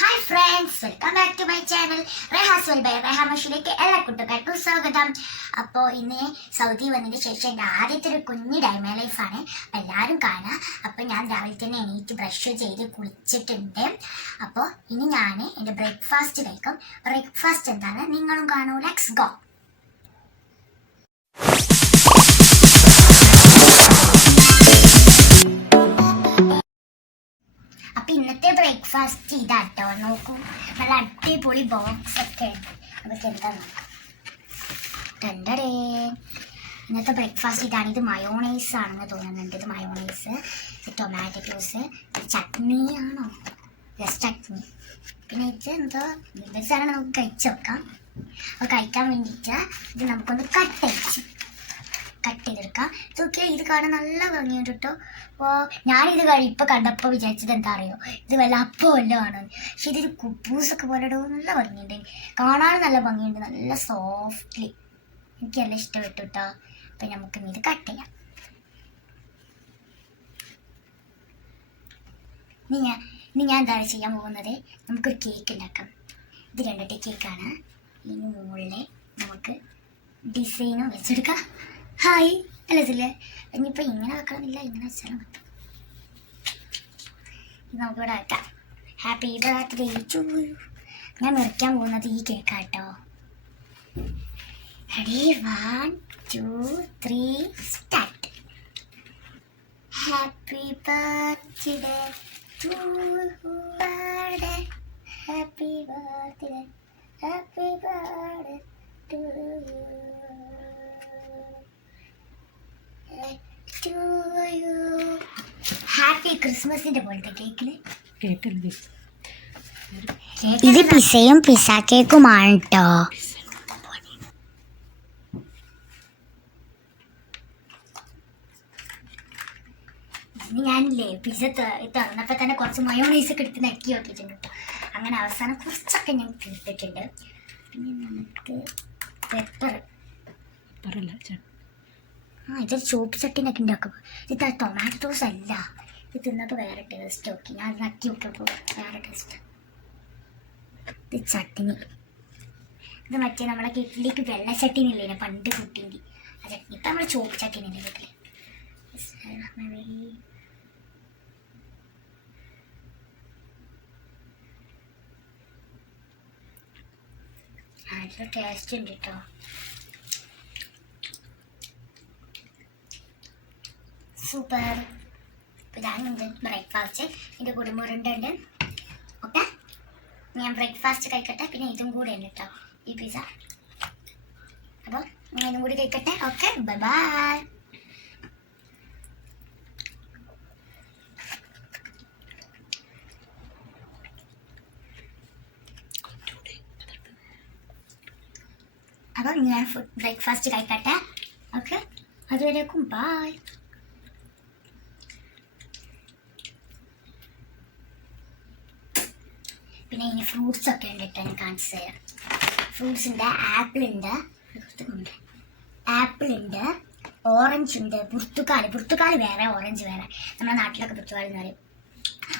Hi friends, welcome back to my channel Rehas well by റെഹാമഷിലേക്ക് എല്ലാ കുട്ടികൾക്കും സ്വാഗതം. അപ്പോൾ ഇന്ന് സൗദി വന്നതിന് ശേഷം എൻ്റെ ആദ്യത്തെ ഒരു കുഞ്ഞ് ഡൈമ ലൈഫാണ്. എല്ലാവരും കാണുക. അപ്പോൾ ഞാൻ രാവിലെ തന്നെ എണീറ്റ് ബ്രഷ് ചെയ്ത് കുളിച്ചിട്ടുണ്ട്. അപ്പോൾ ഇനി ഞാൻ എൻ്റെ ബ്രേക്ക്ഫാസ്റ്റ് കഴിക്കും. ബ്രേക്ക്ഫാസ്റ്റ് എന്താണ് നിങ്ങളും കാണൂ. Let's go. അപ്പം ഇന്നത്തെ ബ്രേക്ക്ഫാസ്റ്റ് ഇതാട്ടോ. നോക്കൂ, നല്ല അടിപൊളി ബോക്സ് ഒക്കെ ഉണ്ട്. അതൊക്കെ എന്താ നോക്കാം. ഇന്നത്തെ ബ്രേക്ക്ഫാസ്റ്റ് ഇതാണ്. ഇത് മയോണൈസ് ആണെന്ന് തോന്നുന്നുണ്ട്. ഇത് മയോണൈസ്, ഇത് ടൊമാറ്റോ ജ്യൂസ്, ചട്നി ആണോ? യെസ്, ചട്നി. പിന്നെ ഇത് എന്തോ സാധനം നമുക്ക് കഴിച്ച് വെക്കാം. അപ്പോൾ കഴിക്കാൻ വേണ്ടിയിട്ട് ഇത് നമുക്കൊന്ന് കട്ട് ചെയ്തെടുക്കാം. ഇതൊക്കെ ഇത് കാണാൻ നല്ല ഭംഗിയുണ്ട് കേട്ടോ. അപ്പോൾ ഞാനിത് ഇപ്പോൾ കണ്ടപ്പോൾ വിചാരിച്ചത് എന്താ അറിയോ, ഇത് വല്ല അപ്പം വല്ലതും ആണ്. പക്ഷെ ഇതൊരു കുബൂസൊക്കെ പോലെ നല്ല ഭംഗിയുണ്ട്, കാണാൻ നല്ല ഭംഗിയുണ്ട്, നല്ല സോഫ്റ്റ്ലി. എനിക്ക് നല്ല ഇഷ്ടപ്പെട്ടു കേട്ടോ. അപ്പം നമുക്ക് ഇത് കട്ട് ചെയ്യാം. ഇനി ഞാൻ എന്താണ് ചെയ്യാൻ പോകുന്നത്, നമുക്കൊരു കേക്ക് ഉണ്ടാക്കാം. ഇത് 2 കേക്കാണ്. ഇതിന് മുകളിൽ നമുക്ക് ഡിസൈനും വെച്ചെടുക്കാം. ഹായ് അല്ലേ? ഇനിയിപ്പോൾ ഇങ്ങനെ വെക്കണമെന്നില്ല, ഇങ്ങനെ വെച്ചാലും പറ്റും. നമുക്കിവിടെ വെക്കാം. Happy birthday to you. ഞാൻ മുറിക്കാൻ പോകുന്നത് ഈ കേക്കാട്ടോ. Ready, 1 2 3 start. Happy birthday to you, happy birthday, happy birthday to you. Happy ക്രിസ്മസിന്റെ പോലത്തെ കേക്കില് ഇത് പിസയും പിസ കേക്കുമാണ് കേട്ടോ. ഞാനില്ലേ പിസ തുറന്നപ്പോൾ തന്നെ കുറച്ച് മയോണൈസ് ഒക്കെ എടുത്ത് നക്കി നോക്കിയിട്ടുണ്ട് കേട്ടോ. അങ്ങനെ അവസാനം കുറച്ചൊക്കെ ഞാൻ തീർത്തിട്ടുണ്ട്. പിന്നെ നമുക്ക് ഇതൊരു ചുവപ്പ് ചട്ടിനൊക്കെ ഉണ്ടാക്കും. ഇത് ടൊമാറ്റോ സോസ് അല്ല, ഇത് തിന്നപ്പോൾ വേറെ ടേസ്റ്റ്. ഓക്കെ, ഞാൻ നക്കി നോക്കിയപ്പോൾ വേറെ ടേസ്റ്റ്. ഇത് ചട്ടിനി, ഇത് മറ്റേ നമ്മളെ കേക്കിലേക്ക് വെള്ള ചട്ടിനി ഇല്ലേ പണ്ട് കുട്ടിൻ്റെ ആ ചട്നി. ഇപ്പം നമ്മൾ ചുവപ്പ് ചട്ടിനി ഉണ്ട് കേട്ടില്ലേ. നല്ല ടേസ്റ്റ് ഉണ്ട് കേട്ടോ. സൂപ്പർ. ഇതാണ് ബ്രേക്ക്ഫാസ്റ്റ്. ഇത് കുടുംബുരുണ്ടുണ്ട്. ഓക്കെ, ഞാൻ ബ്രേക്ക്ഫാസ്റ്റ് കഴിക്കട്ടെ. പിന്നെ ഇതും കൂടെ ഉണ്ട് കേട്ടോ, ഈ പിസ്സ. അപ്പോൾ ഞാൻ ഇതും കൂടി കഴിക്കട്ടെ. Okay, bye bye. അപ്പോൾ ഞാൻ ബ്രേക്ക്ഫാസ്റ്റ് കഴിക്കട്ടെ. ഓക്കെ, അതുവരേക്കും ബൈ. പിന്നെ ഇനി ഫ്രൂട്ട്സ് ഒക്കെ ഉണ്ട് കേട്ടോ, ഞാൻ കാണിച്ചു തരാം. ഫ്രൂട്ട്സ് ഉണ്ട്. ആപ്പിൾ ഉണ്ട്, ഓറഞ്ച് ഉണ്ട്, പുർത്തുകാൽ വേറെ, ഓറഞ്ച് വേറെ. നമ്മുടെ നാട്ടിലൊക്കെ പുർത്തുകാൽ എന്ന് പറയും.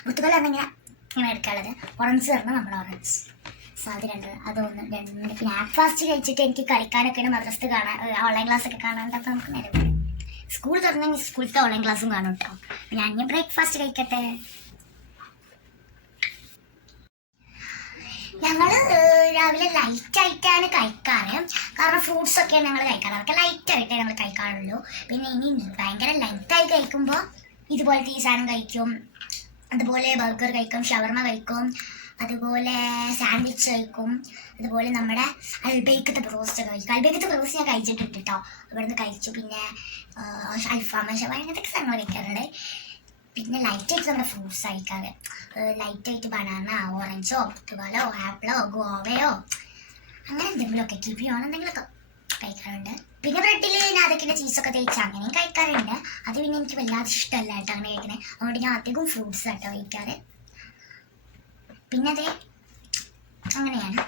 പുർത്തുകാൽ പറഞ്ഞാൽ ഇങ്ങനെ എടുക്കാനുള്ളത്, ഓറഞ്ച് പറഞ്ഞാൽ നമ്മുടെ ഓറഞ്ച്. സോ അത് അതൊന്ന് 2. പിന്നെ ബ്രേക്ക്ഫാസ്റ്റ് കഴിച്ചിട്ട് എനിക്ക് കളിക്കാനൊക്കെയാണ്, മദ്രസ കാണാൻ, ഓൺലൈൻ ക്ലാസ് ഒക്കെ കാണാണ്ട്. അപ്പോൾ നമുക്ക് നേരെ പോകാം. സ്കൂൾ തുറന്നെങ്കിൽ സ്കൂളത്തെ ഓൺലൈൻ ക്ലാസ്സും കാണും കേട്ടോ. ഞാൻ ബ്രേക്ക്ഫാസ്റ്റ് കഴിക്കട്ടെ. ഞങ്ങൾ രാവിലെ ലൈറ്റായിട്ടാണ് കഴിക്കാറ്. കാരണം ഫ്രൂട്ട്സ് ഒക്കെയാണ് ഞങ്ങൾ കഴിക്കാറ്. അതൊക്കെ ലൈറ്റായിട്ടേ ഞങ്ങൾ കഴിക്കാറുള്ളൂ. പിന്നെ ഇനി ഭയങ്കര ലൈറ്റായി കഴിക്കുമ്പോൾ ഇതുപോലത്തെ ഈ സാധനം കഴിക്കും. അതുപോലെ ബർഗർ കഴിക്കും, ഷവർമ കഴിക്കും, അതുപോലെ സാൻഡ്വിച്ച് കഴിക്കും, അതുപോലെ നമ്മുടെ അൽബേക്കത്തെ ബ്രോസ്റ്റ് കഴിക്കും. അൽബേക്കത്തെ ബ്രോസ്റ്റ് ഞാൻ കഴിച്ചിട്ടുണ്ട് കേട്ടോ. ഇവിടെ നിന്ന് കഴിച്ചു. പിന്നെ അൽഫാമ, ഷവായ, അങ്ങനത്തെ സാധനങ്ങൾ കഴിക്കാറുണ്ട്. പിന്നെ ലൈറ്റായിട്ട് നമ്മുടെ ഫ്രൂട്ട്സ് കഴിക്കാറ്. ലൈറ്റായിട്ട് ബനാന, ഓറഞ്ചോ, പുർത്തുകാലോ, ആപ്പിളോ, ഗോവയോ, അങ്ങനെ എന്തെങ്കിലുമൊക്കെ, കിവിയോ എന്തെങ്കിലുമൊക്കെ കഴിക്കാറുണ്ട്. പിന്നെ ബ്രെഡിൽ ഞാൻ അതൊക്കെ ചീസൊക്കെ തേച്ച് അങ്ങനെയും കഴിക്കാറുണ്ട്. അത് പിന്നെ എനിക്ക് വല്ലാതെ ഇഷ്ടമല്ല കേട്ടോ അങ്ങനെ കഴിക്കുന്നത്. അതുകൊണ്ട് ഞാൻ അധികം ഫ്രൂട്ട്സ് കേട്ടോ കഴിക്കാറ്. പിന്നെ അങ്ങനെയാണ്.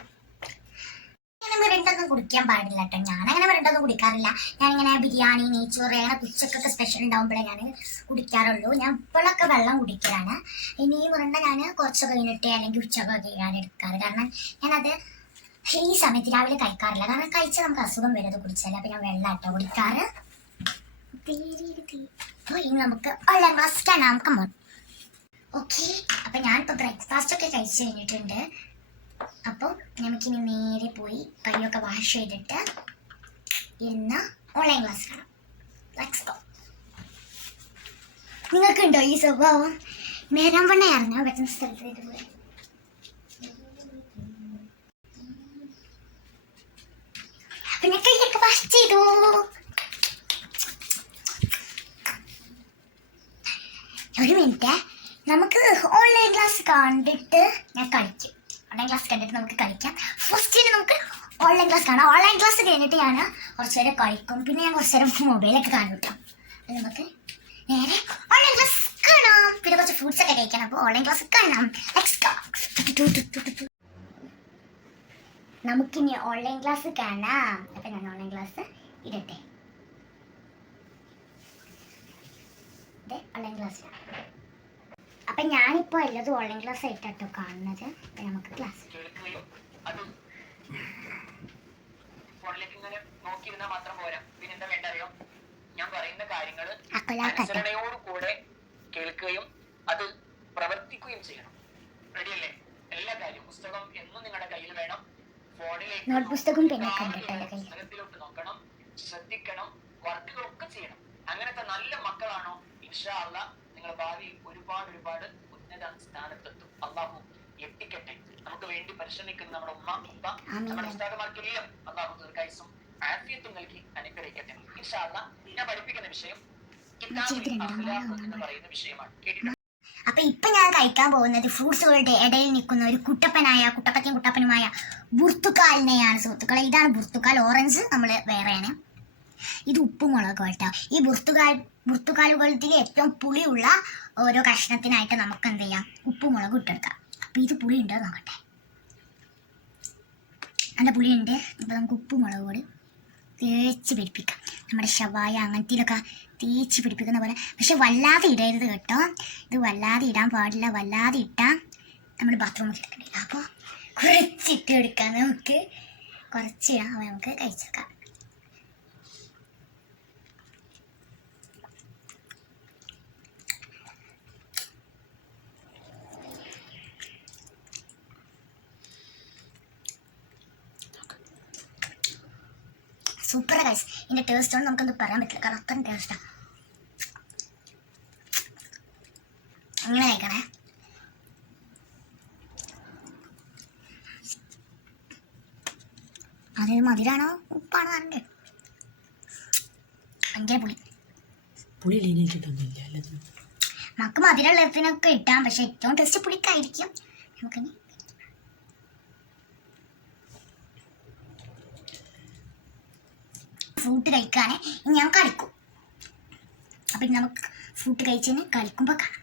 കുടിക്കാൻ പാടില്ല കേട്ടോ. ഞാനങ്ങനെ വെറുതൊന്നും കുടിക്കാറില്ല. ഞാനിങ്ങനെ ബിരിയാണി, നെയ്ച്ചോറ് അങ്ങനെ ഉച്ചക്കൊക്കെ സ്പെഷ്യൽ ഉണ്ടാകുമ്പോഴേ ഞാൻ കുടിക്കാറുള്ളൂ. ഞാൻ ഇപ്പോഴൊക്കെ വെള്ളം കുടിക്കലാണ്. ഇനി ഈ മുരണ്ട ഞാൻ കുറച്ച് കഴിഞ്ഞിട്ട് അല്ലെങ്കിൽ ഉച്ചക്കൊക്കെ ഞാൻ എടുക്കാറ്. കാരണം ഞാനത് ഈ സമയത്ത് രാവിലെ കഴിക്കാറില്ല. കാരണം കഴിച്ചാൽ നമുക്ക് അസുഖം വരും അത് കുടിച്ചാൽ. അപ്പം ഞാൻ വെള്ളം കേട്ടോ കുടിക്കാറ്. അപ്പോൾ ഇനി നമുക്ക് വെള്ളം ഗ്ലാസ് കാണാം. കമ്മോൺ. ഓക്കെ, അപ്പം ഞാനിപ്പോൾ ബ്രേക്ക്ഫാസ്റ്റ് ഒക്കെ കഴിച്ച് കഴിഞ്ഞിട്ടുണ്ട്. അപ്പോൾ നമുക്കിനി നേരെ പോയി കൈയൊക്കെ വാഷ് ചെയ്തിട്ട് ഇന്ന് ഓൺലൈൻ ക്ലാസ് കാണാം. Let's go. നിങ്ങൾക്കുണ്ടോ ഈ സ്വഭാവം? നേരം പണ്ണ ഇറങ്ങാൻ പറ്റുന്ന സ്ഥലത്തേക്ക് പോയി. പിന്നെ കൈയൊക്കെ വാഷ് ചെയ്തു. ഒരു മിനിറ്റ്, നമുക്ക് ഓൺലൈൻ ക്ലാസ് കണ്ടിട്ട് ഞാൻ കളിക്കും. ഓൺലൈൻ ക്ലാസ് കണ്ടിട്ട് നമുക്ക് കളിക്കാം. ഫസ്റ്റിന് നമുക്ക് ഓൺലൈൻ ക്ലാസ് കാണാം. ഓൺലൈൻ ക്ലാസ് കഴിഞ്ഞിട്ട് ഞാൻ കുറച്ച് നേരം കളിക്കും. പിന്നെ ഞാൻ കുറച്ച് നേരം മൊബൈലൊക്കെ കാണും കേട്ടോ. അത് നമുക്ക് നേരെ ഓൺലൈൻ ക്ലാസ് കാണാം. പിന്നെ കുറച്ച് ഫ്രൂട്ട്സ് ഒക്കെ കഴിക്കണം. അപ്പോൾ ഓൺലൈൻ ക്ലാസ് കാണാം. നമുക്കിനി ഓൺലൈൻ ക്ലാസ് കാണാം. അപ്പം ഞാൻ ഓൺലൈൻ ക്ലാസ് ഇടട്ടെ. ഇത് ഓൺലൈൻ ക്ലാസ്. അപ്പം ഞാനിപ്പോൾ എല്ലാതും ഓൺലൈൻ ക്ലാസ് ആയിട്ടോ കാണുന്നത്. അപ്പം നമുക്ക് ക്ലാസ് ഫോണിലേക്ക് ഇങ്ങനെ നോക്കിയിരുന്നാൽ മാത്രം പോരാ. പിന്നെന്താ വേണ്ട അറിയോ? ഞാൻ പറയുന്ന കാര്യങ്ങൾ അനുസരണയോടുകൂടെ കേൾക്കുകയും അത് പ്രവർത്തിക്കുകയും ചെയ്യണം. റെഡിയല്ലേ? എല്ലാ കാര്യവും പുസ്തകം എന്നും നിങ്ങളുടെ കയ്യിൽ വേണം. ഫോണിലേക്ക് പുസ്തകത്തിലോട്ട് നോക്കണം, ശ്രദ്ധിക്കണം, വർക്കുകളൊക്കെ ചെയ്യണം. അങ്ങനത്തെ നല്ല മക്കളാണോ ഇൻഷാ അല്ലാഹ് നിങ്ങളുടെ ഭാവിയിൽ ഒരുപാട് ഉന്നത സ്ഥാനത്തെത്തും. അള്ളാഹു എത്തിക്കട്ടെ. നമുക്ക് വേണ്ടി പരിശ്രമിക്കുന്ന നമ്മുടെ ഉമ്മ, ഉപ്പ, നമ്മുടെ ഉസ്താദുമാർക്കെല്ലാം അള്ളാഹു ദീർഘായുസ്സും ആഫിയത്തും നൽകി അനുഗ്രഹിക്കട്ടെ. ഇൻഷാ അല്ലാഹ് ഞാൻ പഠിപ്പിക്കുന്ന വിഷയം എന്ന് പറയുന്ന വിഷയമാണ്. കേട്ടിട്ടുണ്ട്? അപ്പൊ ഇപ്പൊ ഞാൻ കഴിക്കാൻ പോകുന്നത് ഫ്രൂട്ട്സുകളുടെ ഇടയിൽ നിൽക്കുന്ന ഒരു കുട്ടപ്പനുമായ ബുർത്തുക്കാലിനെയാണ് സുഹൃത്തുക്കളെ. ഇതാണ് ബുർത്തുക്കാൽ. ഓറഞ്ച് നമ്മൾ വേറെയാണ്. ഇത് ഉപ്പുമുളക് കേട്ടോ. ഈ ബുർത്തുക്കാലുകളിൽ ഏറ്റവും പുളിയുള്ള ഓരോ കഷ്ണത്തിനായിട്ട് നമുക്ക് എന്ത് ചെയ്യാം, ഉപ്പുമുളക് ഇട്ടെടുക്കാം. അപ്പൊ ഇത് പുളി ഉണ്ടോ നോക്കട്ടെ. നല്ല പുളിയുണ്ട്. അപ്പൊ നമുക്ക് ഉപ്പുമുളക് കൂടി തേച്ച് പിടിപ്പിക്കാം. നമ്മുടെ ഷവായ അങ്ങനത്തിലൊക്കെ തേച്ച് പിടിപ്പിക്കുന്ന പോലെ. പക്ഷെ വല്ലാതെ ഇടരുത് കേട്ടോ. ഇത് വല്ലാതെ ഇടാൻ പാടില്ല. വല്ലാതെ ഇട്ടാൽ നമ്മൾ ബാത്റൂമിൽ എടുക്കണ്ടില്ല. അപ്പോൾ കുറച്ചിട്ട് എടുക്കാം. നമുക്ക് കുറച്ചിടാം. അപ്പോൾ നമുക്ക് കഴിച്ചേക്കാം. Super guys. ഇതിൻ്റെ ടേസ്റ്റ് കൊണ്ട് നമുക്കൊന്നും പറയാൻ പറ്റില്ല. കാരണം അത്രയും ടേസ്റ്റാണ്. അങ്ങനെ കഴിക്കണേ. അതായത് മധുരാണോ ഉപ്പാണോ അറിയണ്ടേ? ഭയങ്കര പുളി നമുക്ക് മധുരമുള്ളതിനൊക്കെ ഇട്ടാം. പക്ഷെ ഏറ്റവും ടേസ്റ്റ് പുളിക്കായിരിക്കും. നമുക്കിനി ഫ്രൂട്ട് കഴിക്കാനേ ഞാൻ കളിക്കും. അപ്പം നമുക്ക് ഫ്രൂട്ട് കഴിച്ചതിന് കളിക്കുമ്പോൾ കാണാം.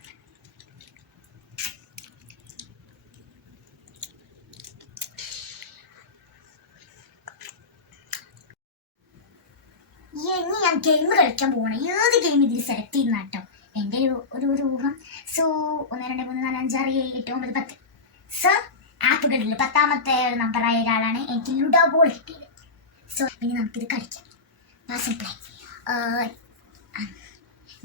ഇനി ഞാൻ ഗെയിം കളിക്കാൻ പോകണം. ഏത് ഗെയിം ഇതിൽ സെലക്ട് ചെയ്യുന്ന കേട്ടോ എൻ്റെ ഒരു ഊഹം. സോ 1 2 3 4 5 6 7 8 9 10. സോ ആപ്പുകളിൽ 10ാമത്തെ നമ്പറായ ഒരാളാണ് എനിക്ക് ലുഡോ ബോൾ കിട്ടിയത്. സോ ഇനി നമുക്കിത് കളിക്കാം.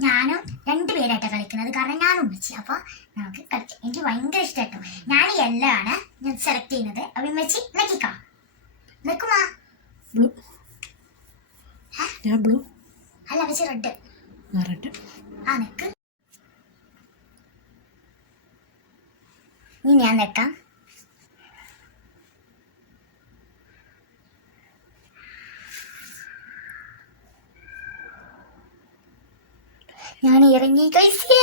ഞാനും 2 പേരായിട്ടാണ് കളിക്കുന്നത്. കാരണം ഞാനും ഉമ്മച്ചി. അപ്പോൾ നമുക്ക് കളിക്കാം. എനിക്ക് ഭയങ്കര ഇഷ്ടമായിട്ടോ. ഞാൻ യെല്ലോ ആണ് ഞാൻ സെലക്ട് ചെയ്യുന്നത്. അപ്പം ഉമ്മച്ചി നക്കിക്കാം. നിൽക്കുമാ ബ്ലൂ. ഞാൻ ബ്ലൂ അല്ല ഉമ്മച്ചി റെഡ്. ആ നിൽക്ക്. ഇനി ഞാൻ നിൽക്കാം. ഞാൻ ഇറങ്ങി കഴിച്ചേ.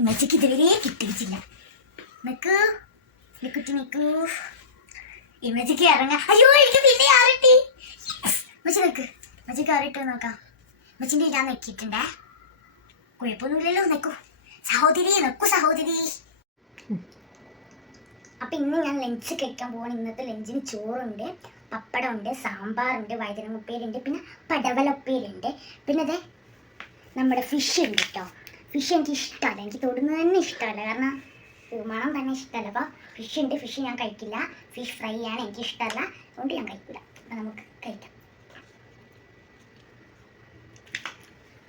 ഇമ്മച്ചിക്ക് ഇതുവരെ കിട്ടിയിട്ടില്ല. നിൽക്കൂ നിൽക്കുറ്റി നിൽക്കൂ. ഇമ്മച്ചിക്ക് ഇറങ്ങാം. അയ്യോ എനിക്ക് പിന്നെ ആറിട്ടി. ഇമ്മച്ചി നിൽക്ക്. ഇമ്മച്ചിക്ക് ആറിട്ട് നോക്കാം. ഇമ്മച്ചിൻ്റെ ഞാൻ നിൽക്കിയിട്ടുണ്ടേ. കുഴപ്പമൊന്നുമില്ലല്ലോ. നിൽക്കൂ സഹോദരി. നിൽക്കൂ സഹോദരി. അപ്പം ഇന്ന് ഞാൻ ലഞ്ച് കഴിക്കാൻ പോവാണ്. ഇന്നത്തെ ലഞ്ചിന് ചോറുണ്ട്, പപ്പടമുണ്ട്, സാമ്പാറുണ്ട്, വഴുതനങ്ങ പിന്നെ പടവലപ്പേരുണ്ട്, പിന്നെ അതെ നമ്മുടെ ഫിഷ് ഉണ്ട് കേട്ടോ. ഫിഷ് എനിക്ക് ഇഷ്ടമല്ല, എനിക്ക് തൊടുന്നത് തന്നെ ഇഷ്ടമല്ല, കാരണം മണം തന്നെ ഇഷ്ടമല്ല. അപ്പോൾ ഫിഷ് ഉണ്ട്, ഫിഷ് ഞാൻ കഴിക്കില്ല. ഫിഷ് ഫ്രൈ ആണ് എനിക്ക് ഇഷ്ടമല്ല, അതുകൊണ്ട് ഞാൻ കഴിക്കില്ല. അപ്പം നമുക്ക് കഴിക്കാം.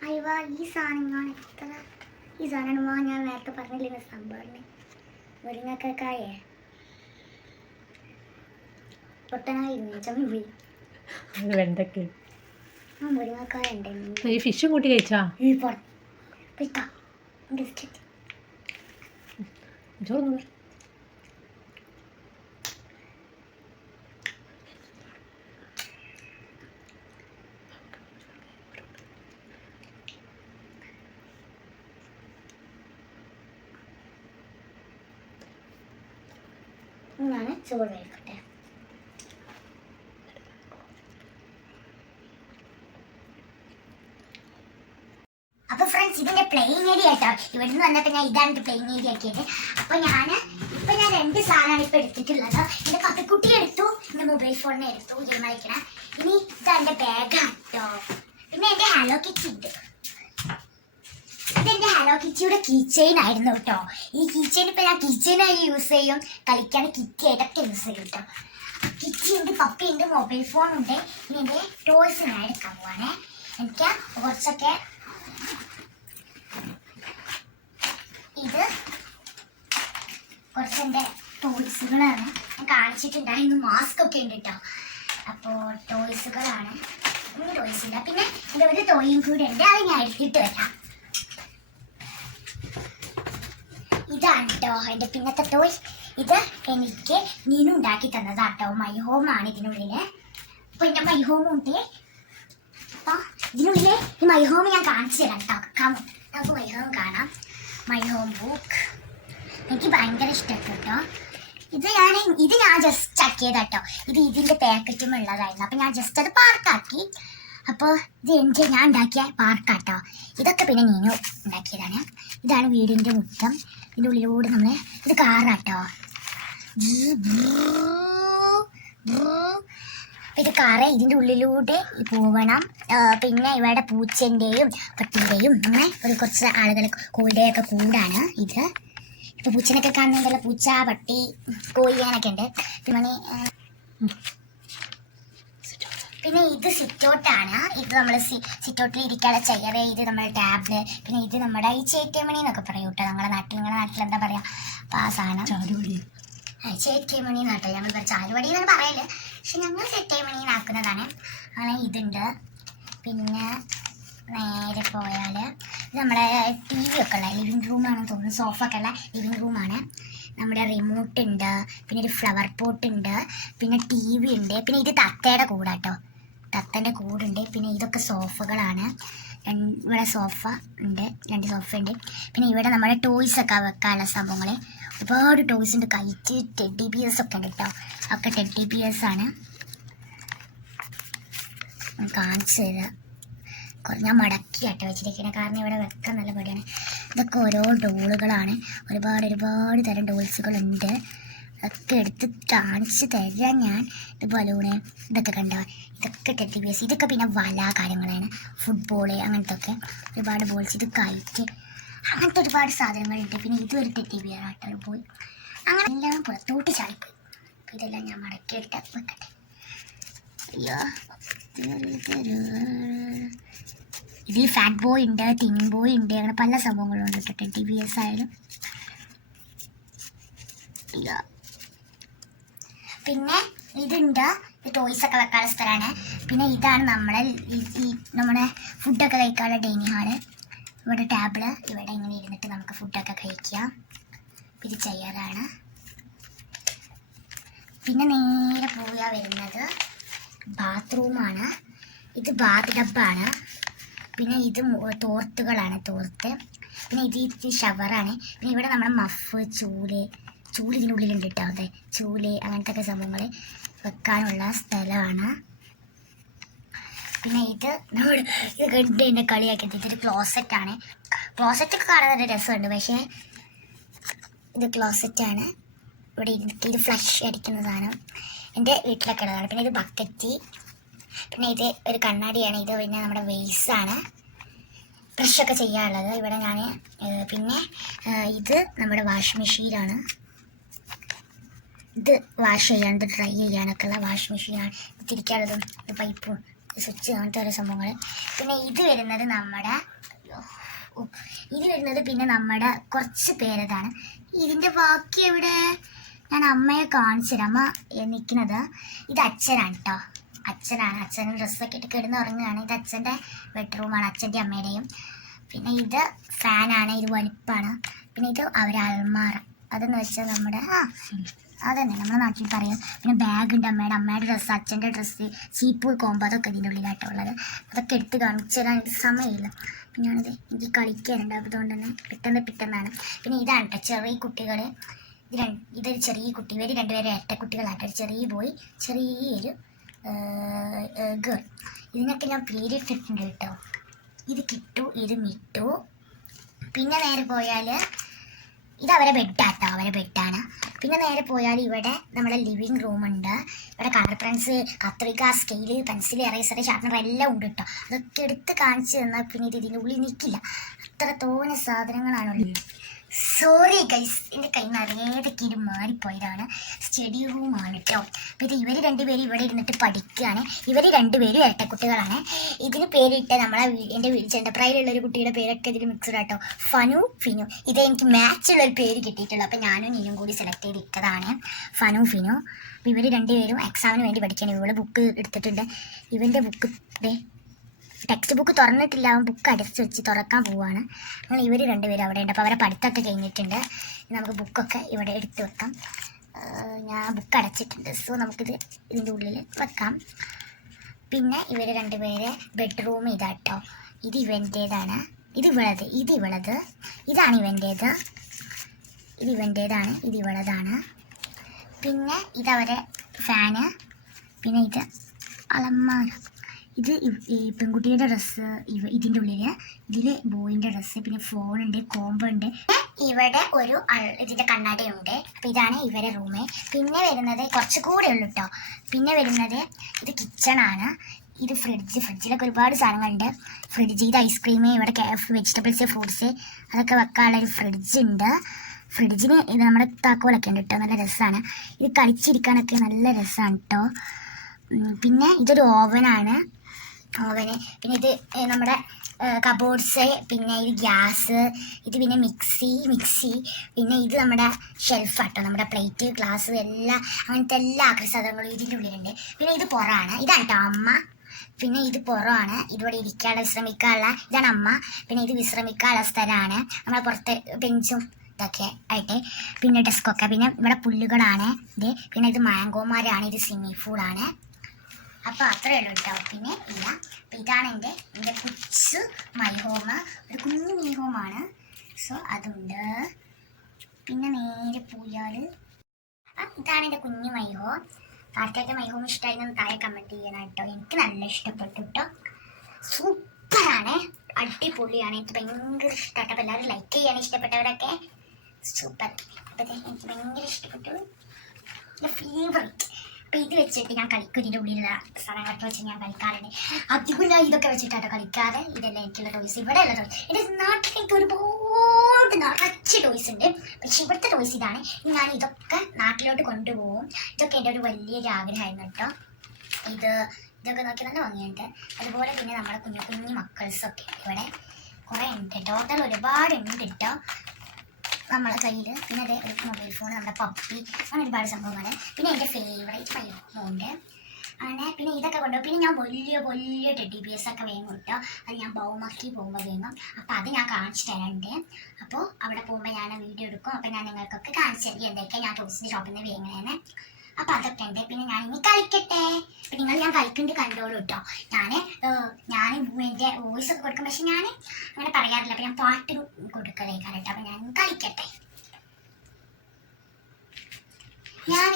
അയ്യോ ഈ സാധനം എത്ര ഈ സാധനമാണ് ഞാൻ നേരത്തെ പറഞ്ഞില്ല സാമ്പാറിന് മുരിങ്ങക്കായേ പൊട്ടനായിരുന്നു ചമ്മി വെണ്ടയ്ക്ക് ആ മുരിങ്ങക്കായ ഉണ്ടായിരുന്നു. ഈ ഫിഷും കൂട്ടി കഴിച്ചാ ചോറ് ഞാൻ ചോറ് കഴിക്കട്ടെ. അപ്പൊ ഫ്രണ്ട്സ് ഇതിന്റെ പ്ലെയിൻ ഏരിയ കേട്ടോ. ഇവിടുന്ന് വന്നപ്പോൾ ഞാൻ ഇതാണ് പ്ലെയിൻ ഏരിയ ആക്കിയത്. അപ്പൊ ഞാൻ 2 സാധനമാണ് ഇപ്പൊ എടുത്തിട്ടുള്ളത്. എന്റെ കപ്പിക്കുട്ടി എടുത്തു, എന്റെ മൊബൈൽ ഫോണിനെ എടുത്തു ഗെയിം കളിക്കണം. ഇനി ഇതാ എന്റെ ബാഗാണ് കേട്ടോ. പിന്നെ എന്റെ ഹലോ കിറ്റി ഉണ്ട്. ഇതെന്റെ ഹലോ കിറ്റിയുടെ കീ ചെയിൻ ആയിരുന്നു കേട്ടോ. ഈ കീ ചെയിൻ ഇപ്പൊ ഞാൻ കീ ചെയിനായി യൂസ് ചെയ്യും, കളിക്കാൻ കിറ്റി ആയിട്ടൊക്കെ യൂസ് ചെയ്യും കേട്ടോ. കിറ്റി ഉണ്ട്, പപ്പി ഉണ്ട്, മൊബൈൽ ഫോൺ ഉണ്ട്. ഇനി എന്റെ ടോയ്സ് ഞാൻ എടുക്കാൻ പോവാണേ. എനിക്ക് കുറച്ചൊക്കെ ഇത് കുറച്ചെൻ്റെ ടോയ്സുകളാണ്. ഞാൻ കാണിച്ചിട്ടുണ്ടായിരുന്നു. മാസ്ക് ഒക്കെ ഉണ്ട് കേട്ടോ. അപ്പോൾ ടോയ്സുകളാണ്. ഇനി ടോയ്സ് ഇല്ല. പിന്നെ ഇതൊരു ടോയും കൂടെ ഉണ്ട്, അത് ഞാൻ എടുത്തിട്ട് വരാം. ഇതാണ് കേട്ടോ എൻ്റെ പിന്നത്തെ ടോയ്. ഇത് എനിക്ക് നീനു ഉണ്ടാക്കി തന്നതാട്ടോ. മൈ ഹോം ആണ് ഇതിനുള്ളില്. അപ്പോൾ എൻ്റെ മൈ ഹോം ഉണ്ട്. അപ്പോൾ ഇതിനുള്ളിൽ ഈ മൈ ഹോം ഞാൻ കാണിച്ചു തരാം കേട്ടോ. നമുക്ക് മൈ ഹോം കാണാം. മൈ ഹോം ബുക്ക് എനിക്ക് ഭയങ്കര ഇഷ്ടപ്പെട്ടു കേട്ടോ. ഇത് ഞാൻ ജസ്റ്റ് ആക്കിയത് കേട്ടോ. ഇതിൻ്റെ പാക്കറ്റും ഉള്ളതായിരുന്നു. അപ്പം ഞാൻ ജസ്റ്റ് അത് പാർക്കാക്കി. അപ്പോൾ ഇത് ഞാൻ ഉണ്ടാക്കിയ പാർക്കാട്ടോ. ഇതൊക്കെ പിന്നെ നീനു ഉണ്ടാക്കിയതാണ്. ഇതാണ് വീടിൻ്റെ മുറ്റം. ഇതിൻ്റെ ഉള്ളിലൂടെ നമ്മൾ ഇത് കാറാട്ടോ. ഇത് കാറ് ഇതിൻ്റെ ഉള്ളിലൂടെ പോവണം. പിന്നെ ഇവിടെ പൂച്ചൻ്റെയും പട്ടിയുടെയും അങ്ങനെ കുറച്ച് ആളുകൾ കോഴിയുടെയും ഒക്കെ കൂടാണ് ഇത്. ഇപ്പോൾ പൂച്ചനൊക്കെ കാണുന്നുണ്ടല്ലോ, പൂച്ച, പട്ടി, കോഴി അങ്ങനെയൊക്കെ ഉണ്ട്. പിന്നെ ഇത് സിറ്റൗട്ടാണ്. ഇത് നമ്മൾ സിറ്റൗട്ടിൽ ഇരിക്കാനുള്ള ചെയർ, ഇത് നമ്മുടെ ടാബ്, പിന്നെ ഇത് നമ്മുടെ ഈ ചേറ്റമണി എന്നൊക്കെ പറയും കേട്ടോ. നിങ്ങളുടെ നാട്ടിൽ എന്താ പറയുക? അപ്പോൾ ആ സാധനം ചേറ്റമണി എന്നാട്ടോ ഞങ്ങൾ ചാരുവടി എന്നാണ് പറയല്, പക്ഷെ ഞങ്ങൾ ചേറ്റമണി എന്നാക്കുന്നതാണ്. അങ്ങനെ ഇതുണ്ട്. പിന്നെ നേരെ പോയാൽ ഇത് നമ്മുടെ ടി വി ഒക്കെ ഉള്ള ലിവിങ് റൂമാണെന്ന് തോന്നുന്നു. സോഫ ഒക്കെ ഉള്ള ലിവിങ് റൂമാണ്. നമ്മുടെ റിമോട്ട് ഉണ്ട്, പിന്നെ ഒരു ഫ്ലവർ പോട്ട് ഉണ്ട്, പിന്നെ ടി വി ഉണ്ട്. പിന്നെ ഇത് തത്തയുടെ കൂടാട്ടോ, തത്തൻ്റെ കൂടുണ്ട്. പിന്നെ ഇതൊക്കെ സോഫകളാണ്. ഇവിടെ സോഫ ഉണ്ട്, 2 സോഫ ഉണ്ട്. പിന്നെ ഇവിടെ നമ്മുടെ ടോയ്സ് ഒക്കെ വെക്കാനുള്ള സംഭവങ്ങൾ ഒരുപാട് ടോയ്സ് ഉണ്ട്. കൈറ്റ്, ടെഡി ബിയേഴ്സ് ഒക്കെ ഉണ്ട് കേട്ടോ. ഒക്കെ ടെഡി ബിയേഴ്സ് ആണ്. കാണിച്ചു തരാം. ഞാൻ മടക്കിയാട്ടോ വെച്ചിരിക്കുന്നത്, കാരണം ഇവിടെ വെക്കാൻ നല്ല പടിയാണ്. ഇതൊക്കെ ഓരോ ഡോളുകളാണ്. ഒരുപാട് തരം ഡോൾസുകളുണ്ട്. അതൊക്കെ എടുത്ത് കാണിച്ച് തരാം ഞാൻ. ഇത് ബലൂണ്, ഇതൊക്കെ കണ്ടോ, ഇതൊക്കെ ടെഡി ബിയേഴ്സ്. ഇതൊക്കെ പിന്നെ വല കാര്യങ്ങളാണ്, ഫുട്ബോള് അങ്ങനത്തെ ഒക്കെ ഒരുപാട് ബോൾസ്. ഇത് കൈറ്റ്, അങ്ങനത്തെ ഒരുപാട് സാധനങ്ങളുണ്ട്. പിന്നെ ഇതൊരു ടെഡി ബിയർ ആട്ടോ പോയി. അങ്ങനെ എല്ലാം പുറത്തോട്ട് ചാടിപ്പോയി. അപ്പോൾ ഇതെല്ലാം ഞാൻ മടക്കിയെടുത്ത് വെക്കട്ടെ. അയ്യോ, ഇതിൽ ഫാറ്റ് ബോയ് ഉണ്ട്, തിൻ ബോയ് ഉണ്ട്, അങ്ങനെ പല സംഭവങ്ങളും ഉണ്ട് കേട്ടോ. ടെഡി ബിയേഴ്സ് ആയാലും. അയ്യോ, പിന്നെ ഇതുണ്ട്, ഇത് ടോയ്സ് ഒക്കെ വെക്കാനുള്ള സ്ഥലമാണ്. പിന്നെ ഇതാണ് നമ്മുടെ ഫുഡൊക്കെ കഴിക്കാനുള്ള ഡൈനിങ് ഹാള്. ഇവിടെ ടേബിള്, ഇവിടെ ഇങ്ങനെ ഇരുന്നിട്ട് നമുക്ക് ഫുഡൊക്കെ കഴിക്കാം. ഇത് ചെയറാണ്. പിന്നെ നേരെ പോയാൽ വരുന്നത് ബാത്റൂമാണ്. ഇത് ബാത്ത് ടബാണ്. പിന്നെ ഇത് തോർത്തുകളാണ്, തോർത്ത്. പിന്നെ ഇത് ഷവറാണ്. പിന്നെ ഇവിടെ നമ്മുടെ മഫ്, ചൂല് ഇതിനുള്ളിലുണ്ട് കേട്ടോ. അതെ, ചൂല് അങ്ങനത്തെ ഒക്കെ സംഭവങ്ങൾ വെക്കാനുള്ള സ്ഥലമാണ്. പിന്നെ ഇത് കണ്ട് എന്നെ കളിയാക്കിയത് ഇതൊരു ക്ലോസറ്റാണ്. ക്ലോസറ്റൊക്കെ കാണാൻ നല്ല രസമുണ്ട്, പക്ഷേ ഇത് ക്ലോസറ്റാണ്. ഇവിടെ ഇരുന്നിട്ട് ഇത് ഫ്ലഷ് അടിക്കുന്ന സാധനം എൻ്റെ വീട്ടിലൊക്കെ ഉള്ളതാണ്. പിന്നെ ഇത് ബക്കറ്റ്, പിന്നെ ഇത് ഒരു കണ്ണാടിയാണ്. ഇത് പിന്നെ നമ്മുടെ വേസാണ്, ബ്രഷൊക്കെ ചെയ്യാനുള്ളത്. ഇവിടെ ഞാൻ പിന്നെ ഇത് നമ്മുടെ വാഷ് മെഷീനാണ്. ഇത് വാഷ് ചെയ്യാൻ, ഇത് ഡ്രൈ ചെയ്യാനൊക്കെ ഉള്ള വാഷ് മെഷീനാണ്. തിരിക്കാനുള്ളതും ഇത് പൈപ്പും സ്വിച്ച് അങ്ങനത്തെ ഓരോ സംഭവങ്ങൾ. പിന്നെ ഇത് വരുന്നത് നമ്മുടെ പിന്നെ നമ്മുടെ കുറച്ച് പേരതാണ്. ഇതിൻ്റെ ബാക്കി എവിടെ ഞാൻ അമ്മയെ കാണിച്ചു തരാം. അമ്മ നിൽക്കുന്നത് ഇത് അച്ഛനാണ് കേട്ടോ. അച്ഛൻ ഡ്രസ്സൊക്കെ ഇട്ട് കിടന്ന് ഉറങ്ങുകയാണ്. ഇത് അച്ഛൻ്റെ ബെഡ്റൂമാണ്, അച്ഛൻ്റെ അമ്മയുടെയും. പിന്നെ ഇത് ഫാനാണ്, ഇത് വലുപ്പാണ്. പിന്നെ ഇത് അവരെ അൽമാറ, അതെന്ന് വെച്ചാൽ നമ്മുടെ അതന്നെ നമ്മുടെ നാട്ടിൽ പറയാം. പിന്നെ ബാഗ് ഉണ്ട് അമ്മയുടെ ഡ്രസ്സ്, അച്ഛൻ്റെ ഡ്രസ്സ്, ചീപ്പ് കോമ്പ്, അതൊക്കെ ഇതിൻ്റെ ഉള്ളിലായിട്ടാണ് ഉള്ളത്. അതൊക്കെ എടുത്ത് കാണിച്ചു തരാൻ എനിക്ക് സമയമില്ല. പിന്നെയാണിത് എനിക്ക് കളിക്കാനുണ്ട്, അതുകൊണ്ട് തന്നെ പെട്ടെന്നാണ്. പിന്നെ ഇതാണ് കേട്ടോ ചെറിയ കുട്ടികൾ. ഇതൊരു ചെറിയ കുട്ടി, ഇവർ രണ്ടുപേരും ഇരട്ടക്കുട്ടികളായിട്ട്, ഒരു ചെറിയ ബോയ്, ചെറിയൊരു ഗേൾ. ഇതിനൊക്കെ ഞാൻ പേര് ഇട്ടിട്ടുണ്ട് കേട്ടോ. ഇത് കിട്ടു, ഇത് മിട്ടു. പിന്നെ നേരെ പോയാൽ ഇത് അവരെ ബെഡാട്ടോ, അവരെ ബെഡാണ്. പിന്നെ നേരെ പോയാൽ ഇവിടെ നമ്മുടെ ലിവിങ് റൂമുണ്ട്. ഇവിടെ കളർ പെൻസ്, കത്രിക, സ്കെയില്, പെൻസിൽ, എറേസർ, ഷാർപ്പനർ എല്ലാം ഉണ്ട് കേട്ടോ. അതൊക്കെ എടുത്ത് കാണിച്ചു തന്നാൽ പിന്നെ ഇതിൻ്റെ ഉള്ളിൽ നിൽക്കില്ല, അത്ര തോന്നെ സാധനങ്ങളാണുള്ളത്. സോറി ഗൈസ്, എൻ്റെ കൈ നിറയേതൊക്കെ ഇത് മാറിപ്പോയതാണ്. സ്റ്റഡി റൂമാണ് കേട്ടോ. അപ്പോൾ ഇവർ രണ്ടുപേരും ഇവിടെ ഇരുന്നിട്ട് പഠിക്കുകയാണ്. ഇവർ രണ്ടുപേരും ഇരട്ടക്കുട്ടികളാണ്. ഇതിന് പേരിട്ട് എൻ്റെ ചെണ്ടപ്രായിലുള്ളൊരു കുട്ടിയുടെ പേരൊക്കെ ഇതിൽ മിക്സഡ് ആട്ടോ, ഫനു, ഫിനു. ഇത് എനിക്ക് മാച്ചുള്ളൊരു പേര് കിട്ടിയിട്ടുള്ളൂ. അപ്പോൾ ഞാനും നീയും കൂടി സെലക്ട് ചെയ്തിട്ടതാണ് ഫനു, ഫിനു. അപ്പോൾ ഇവർ രണ്ടുപേരും എക്സാമിന് വേണ്ടി പഠിക്കുകയാണ്. ഇവള് ബുക്ക് എടുത്തിട്ടുണ്ട്. ഇവൻ്റെ ബുക്ക് ടെക്സ്റ്റ് ബുക്ക് തുറന്നിട്ടില്ല, അവൻ ബുക്ക് അടച്ച് വെച്ച് തുറക്കാൻ പോവുകയാണ്. അങ്ങനെ ഇവർ രണ്ടുപേരും അവിടെ ഉണ്ട്. അപ്പോൾ അവരെ പഠിത്തമൊക്കെ കഴിഞ്ഞിട്ടുണ്ട്. നമുക്ക് ബുക്കൊക്കെ ഇവിടെ എടുത്ത് വെക്കാം. ഞാൻ ബുക്ക് അടച്ചിട്ടുണ്ട്, സോ നമുക്കിത് ഇതിൻ്റെ ഉള്ളിൽ വെക്കാം. പിന്നെ ഇവർ രണ്ടുപേരെ ബെഡ്റൂം ഇതാട്ടോ. ഇത് ഇവൻ്റേതാണ്, ഇത് ഇവളത്, ഇതാണ് ഇവൻ്റേത്, ഇത് ഇവൻ്റേതാണ്, ഇത് ഇവളതാണ്. പിന്നെ ഇതവരെ ഫാന്. പിന്നെ ഇത് അലമാര. ഇത് ഈ പെൺകുട്ടിയുടെ ഡ്രസ്സ് ഇതിൻ്റെ ഉള്ളിൽ, ഇതിൽ ബോയിൻ്റെ ഡ്രസ്സ്. പിന്നെ ഫോണുണ്ട്, കോമ്പുണ്ട്. ഇവിടെ ഒരു ഇതിൻ്റെ കണ്ണാടിയുണ്ട്. അപ്പോൾ ഇതാണ് ഇവരെ റൂമ്. പിന്നെ വരുന്നത് കുറച്ച് കൂടെ ഉള്ളു കേട്ടോ. പിന്നെ വരുന്നത് ഇത് കിച്ചണാണ്. ഇത് ഫ്രിഡ്ജിലൊക്കെ ഒരുപാട് സാധനങ്ങളുണ്ട്. ഇത് ഐസ്ക്രീം, ഇവിടെ വെജിറ്റബിൾസ്, ഫ്രൂട്ട്സ് അതൊക്കെ വെക്കാനുള്ളൊരു ഫ്രിഡ്ജുണ്ട്. ഫ്രിഡ്ജിന് ഇത് നമ്മുടെ താക്കോലൊക്കെ ഉണ്ട് കേട്ടോ, നല്ല രസമാണ്. ഇത് കളിച്ചിരിക്കാനൊക്കെ നല്ല രസമാണ് കേട്ടോ. പിന്നെ ഇതൊരു ഓവന്. പിന്നെ ഇത് നമ്മുടെ കബോർഡ്സ്. പിന്നെ ഇത് ഗ്യാസ്. ഇത് പിന്നെ മിക്സി. പിന്നെ ഇത് നമ്മുടെ ഷെൽഫാട്ടോ, നമ്മുടെ പ്ലേറ്റ്, ഗ്ലാസ് എല്ലാം അങ്ങനത്തെ എല്ലാ ആക്രി സാധനങ്ങളും ഇതിൻ്റെ ഉള്ളിലുണ്ട്. പിന്നെ ഇത് പുറമാണ്, ഇതാണ് കേട്ടോ അമ്മ. പിന്നെ ഇത് പുറമാണ്, ഇതിവിടെ ഇരിക്കാനുള്ള വിശ്രമിക്കാനുള്ള ഇതാണ് അമ്മ. പിന്നെ ഇത് വിശ്രമിക്കാനുള്ള സ്ഥലമാണ്, നമ്മളെ പുറത്ത് ബെഞ്ചും ഇതൊക്കെ ആയിട്ട്. പിന്നെ ഡെസ്കൊക്കെ. പിന്നെ ഇവിടെ പുല്ലുകളാണ് ഇത്. പിന്നെ ഇത് മാങ്കോമാരാണ്, ഇത് സ്വിമ്മിങ് പൂളാണ്. അപ്പോൾ അത്രയേ ഉള്ളൂ കേട്ടോ. പിന്നെ ഇല്ല. അപ്പോൾ ഇതാണ് എൻ്റെ കൊച്ചു മൈ ഹോം, ഒരു കുഞ്ഞു മൈ ഹോമാണ്. സോ അതുണ്ട്. പിന്നെ നേരെ പോയാൽ ഇതാണ് എൻ്റെ കുഞ്ഞു മൈ ഹോം. ആർക്കൊക്കെ മൈ ഹോം ഇഷ്ടമായിരുന്നു താഴെ കമൻറ്റ് ചെയ്യണം കേട്ടോ. എനിക്ക് നല്ല ഇഷ്ടപ്പെട്ടു കേട്ടോ. സൂപ്പറാണ്, അടിപൊളിയാണ്. എനിക്ക് ഭയങ്കര ഇഷ്ടമാട്ടോ. അപ്പോൾ എല്ലാവരും ലൈക്ക് ചെയ്യാണ് ഇഷ്ടപ്പെട്ടവരൊക്കെ. സൂപ്പർ. അപ്പോൾ എനിക്ക് ഭയങ്കര ഇഷ്ടപ്പെട്ടു, എൻ്റെ ഫേവറേറ്റ്. അപ്പോൾ ഇത് വെച്ചിട്ട് ഞാൻ കളിക്കും. ഇതിൻ്റെ ഉള്ളിലുള്ള സാധനങ്ങളൊക്കെ വെച്ച് ഞാൻ കളിക്കാറുണ്ട്. അധികം ഞാൻ ഇതൊക്കെ വെച്ചിട്ടാട്ടോ കളിക്കാറ്. ഇതെല്ലാം എനിക്കുള്ള ടോയ്സ്, ഇവിടെ ഉള്ള ടോയ്സ്. എൻ്റെ നാട്ടിൽ എനിക്ക് ഒരുപാട് നിറച്ച് ടോയ്സ് ഉണ്ട്. പക്ഷെ ഇവിടുത്തെ ടോയ്സ് ഇതാണ്. ഞാൻ ഇതൊക്കെ നാട്ടിലോട്ട് കൊണ്ടുപോകും. ഇതൊക്കെ എൻ്റെ ഒരു വലിയൊരു ആഗ്രഹമായിരുന്നു കേട്ടോ. ഇതൊക്കെ നോക്കി നല്ല ഭംഗിയുണ്ട്. അതുപോലെ പിന്നെ നമ്മുടെ കുഞ്ഞു മക്കൾസൊക്കെ ഇവിടെ കുറേ ഉണ്ട്. ടോട്ടൽ ഒരുപാടുണ്ട് കേട്ടോ നമ്മളെ കയ്യിൽ. പിന്നെ അതേ ഒരു മൊബൈൽ ഫോൺ, നമ്മുടെ പപ്പി, അങ്ങനെ ഒരുപാട് സംഭവമാണ്. പിന്നെ എൻ്റെ ഫേവറേറ്റ് മൈഹോമുണ്ട് അങ്ങനെ. പിന്നെ ഇതൊക്കെ കൊണ്ടുപോകും. പിന്നെ ഞാൻ വലിയ ടെഡി ബിയേഴ്സ് ഒക്കെ വേഗം കിട്ടോ. അത് ഞാൻ ബൗമാക്കി പോകുമ്പോൾ വേഗം. അപ്പോൾ അത് ഞാൻ കാണിച്ചു തരാനുണ്ട്. അപ്പോൾ അവിടെ പോകുമ്പോൾ ഞാൻ വീഡിയോ എടുക്കും. അപ്പോൾ ഞാൻ നിങ്ങൾക്കൊക്കെ കാണിച്ചു തരും എന്തൊക്കെ ഞാൻ ടോയ്സിൻ്റെ ഷോപ്പിൽ നിന്ന് വേങ്ങണേന്ന്. അപ്പോൾ അതൊക്കെ ഉണ്ട്. പിന്നെ ഞാൻ ഇനി കളിക്കട്ടെ. അപ്പം നിങ്ങൾ ഞാൻ കളിക്കുന്നുണ്ട് കണ്ടോളൂ കേട്ടോ. ഞാൻ എൻ്റെ വോയിസ് ഒക്കെ കൊടുക്കും, പക്ഷെ ഞാൻ അങ്ങനെ പറയാറില്ല. അപ്പം ഞാൻ പാട്ട് കൊടുക്കലേക്കാണ് കേട്ടോ. അപ്പം ഞാൻ കളിക്കട്ടെ. ഞാൻ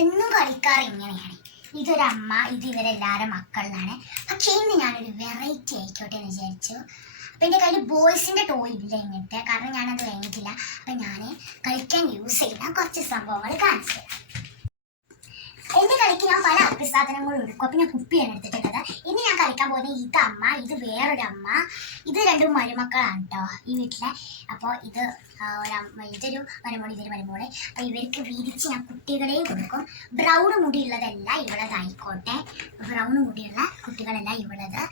എന്നും കളിക്കാറ് ഇങ്ങനെയാണ്. ഇതൊരമ്മ, ഇത് ഇവരെല്ലാവരും മക്കളിലാണ്. പക്ഷേ ഇന്ന് ഞാനൊരു വെറൈറ്റി ആയിക്കോട്ടെ എന്ന് വിചാരിച്ചു. അപ്പം എൻ്റെ കയ്യിൽ ബോയ്സിൻ്റെ ടോയ് ഇല്ല ഇങ്ങനത്തെ, കാരണം ഞാനത് കഴിഞ്ഞിട്ടില്ല. അപ്പം ഞാൻ കളിക്കാൻ കളിക്കാൻ യൂസ് ചെയ്യുന്ന കുറച്ച് സംഭവങ്ങൾ കാണിച്ചു തരാം. എന്റെ കളിക്ക് ഞാൻ പല അപ്രസാധനങ്ങളും എടുക്കും. അപ്പൊ ഞാൻ കുപ്പിയാണ് എടുത്തിട്ടുള്ളത്. ഇനി ഞാൻ കളിക്കാൻ പോകുന്നത് ഇത് അമ്മ, ഇത് വേറൊരു അമ്മ, ഇത് രണ്ടും മരുമക്കളാണ് കേട്ടോ ഈ വീട്ടിലെ. അപ്പോൾ ഇത് ഇതൊരു മരുമോള്, ഇതൊരു മരുമോള്. അപ്പോൾ ഇവർക്ക് വീതിച്ച് ഞാൻ കുട്ടികളെയും കൊടുക്കും. ബ്രൗൺ മുടിയുള്ളതല്ല ഇവളതായിക്കോട്ടെ, ബ്രൗൺ മുടിയുള്ള കുട്ടികളല്ല ഇവളത്.